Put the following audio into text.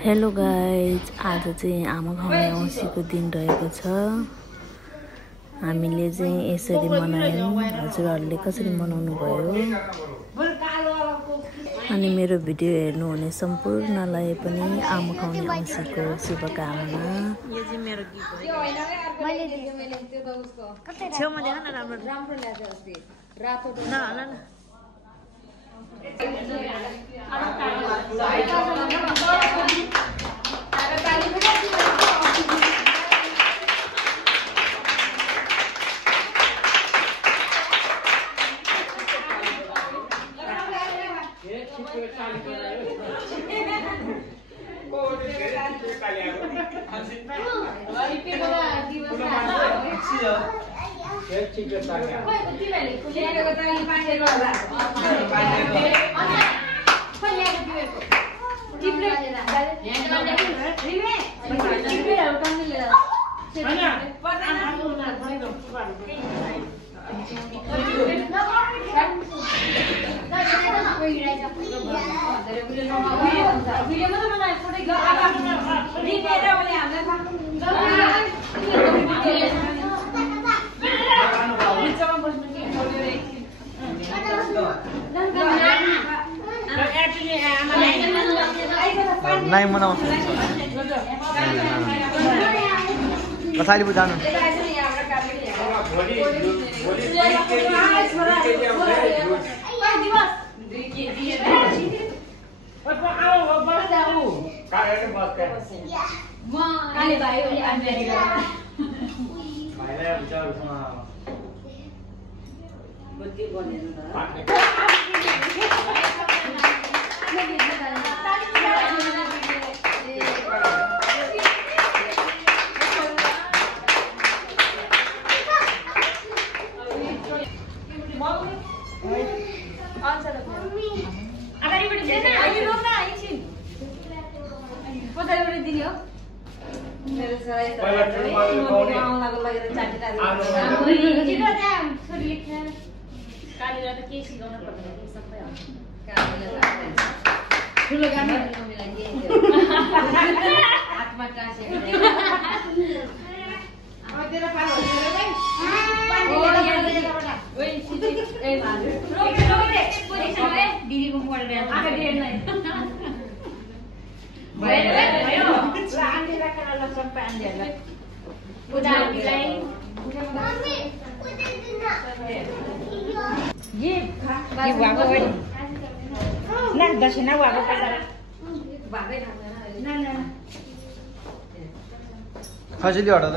Hello guys, आज चाहिँ आमा खाउने औँसीको दिन रहेको छ। हामीले चाहिँ यसरी मनायौँ। हजुरहरूले कसरी मनाउनु भयो? अनि मेरो भिडियो हेर्नुहुने सम्पूर्णलाई पनि आमा खाउने औँसीको शुभकामना। यो चाहिँ मेरो गीत हो। मैले त्यो त उसको छेउमा देख न, राम्रो ल्याएको अस्ति रातो न न नाइ मनाउँछ कसैले बुझाउनु खैँचली हटा त